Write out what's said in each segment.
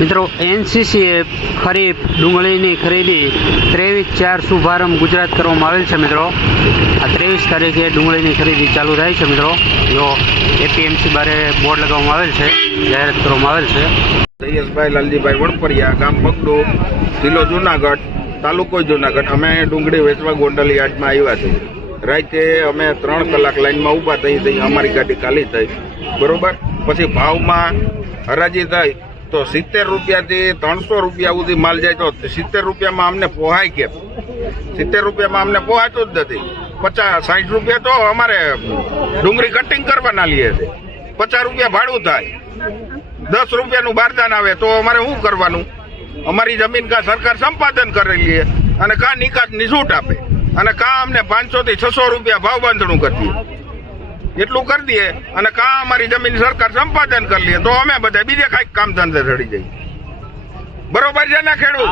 મિત્રો એનસીસીએ ખરીફ ડુંગળીની ખરીદી ત્રેવીસ ચાર શુભારંભ ગુજરાત કરવામાં આવેલ છે, મિત્રો. આ ત્રેવીસ તારીખે ડુંગળીની ખરીદી ચાલુ થાય છે, મિત્રો. જો એપીએમસી બારે બોર્ડ લગાવવામાં આવેલ છે, જાહેરાત કરવામાં આવેલ છે. જયેશભાઈ લાલજીભાઈ વડપરિયા, ગામ બગડો, જિલ્લો જુનાગઢ, તાલુકો જુનાગઢ. અમે ડુંગળી વેચવા ગોંડલ યાર્ડમાં આવ્યા છીએ. રાતે અમે ત્રણ કલાક લાઈનમાં ઊભા થઈ થઈ અમારી ગાડી ખાલી થઈ. બરોબર? પછી ભાવમાં હરાજી થઈ. તો સિત્તેર રૂપિયાથી ત્રણસો રૂપિયા સુધી માલ જાય તો સિત્તેર રૂપિયામાં અમને પોહાય કેમ? સિત્તેર રૂપિયામાં અમને પોહાતું જ નથી. પચાસ સાઠ રૂપિયા તો અમારે ડુંગળી કટિંગ કરવાના લઈએ છે. પચાસ રૂપિયા ભાડું થાય. દસ રૂપિયાનું બારદાન આવે તો અમારે શું કરવાનું? અમારી જમીન કા સરકાર સંપાદન કરેલી છે અને કા નિકાસની છૂટ આપે. અને કા અમને પાંચસો થી છસો રૂપિયા ભાવ બાંધણું કરી દે એટલું કરી દઈએ અને કા અમારી જમીન સરકાર સંપાદન કરી લઈએ તો અમે બધા બીજે કંઈક કામ ધંધે ચડી જઈએ. બરોબર છે ને ખેડૂત?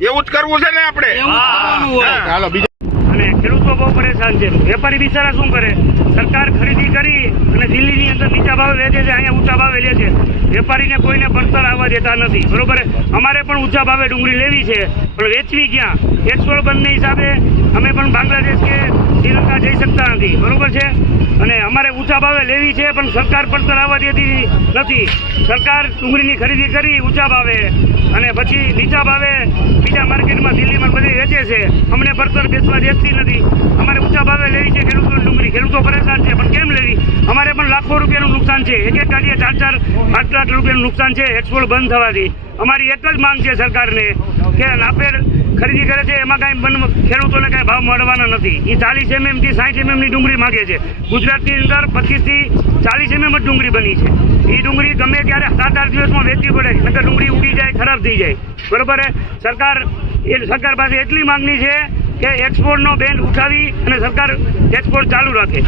એવું જ કરવું છે ને આપણે? હા. અને ખેડૂતો બહુ પરેશાન છે. વેપારી બિચારા શું કરે? સરકાર ખરીદી કરી અને દિલ્હીની અંદર નીચા ભાવે વેચે છે અહીંયા ઊંચા ભાવે લે છે. વેપારીને કોઈને ભણતર આવવા દેતા નથી. બરોબર અમારે પણ ઊંચા ભાવે ડુંગળી લેવી છે પણ વેચવી ક્યાં? એક્સપોર્ટ બંધને હિસાબે અમે પણ શ્રીલંકા જઈ શકતા નથી. બરોબર છે? અને અમારે ઊંચા ભાવે લેવી છે, પણ સરકાર પડતર આવવા દેતી નથી. સરકાર ડુંગળીની ખરીદી કરી ઊંચા ભાવે અને પછી નીચા ભાવે બીજા માર્કેટમાં દિલ્હીમાં બધી વેચે છે. અમને પડતર બેસવા દેતી નથી. અમારે ઊંચા ભાવે લેવી છે ખેડૂતો ડુંગળી. ખેડૂતો પરેશાન છે, પણ કેમ લેવી? અમારે પણ લાખો રૂપિયાનું નુકસાન છે. એક એક ગાડીએ ચાર ચાર, પાંચ લાખ રૂપિયાનું નુકસાન છે. એક્સપોર્ટ બંધ થવાથી. અમારી એક જ માંગ છે સરકારને. કે નાફેડ ખરીદી કરે છે, એમાં કાંઈ ખેડૂતોને કાંઈ ભાવ મળવાના નથી. એ ચાલીસ એમએમથી સાઠ એમએમની ડુંગળી માગે છે. ગુજરાતની અંદર પચીસથી ચાલીસ એમએમ જ ડુંગળી બની છે. એ ડુંગળી ગમે ત્યારે સાત આઠ દિવસમાં વેચવી પડે નકર ડુંગળી ઉડી જાય, ખરાબ થઈ જાય. બરોબર સરકાર એ સરકાર પાસે એટલી માંગણી છે કે એક્સપોર્ટનો બેન ઉઠાવી અને સરકાર એક્સપોર્ટ ચાલુ રાખે.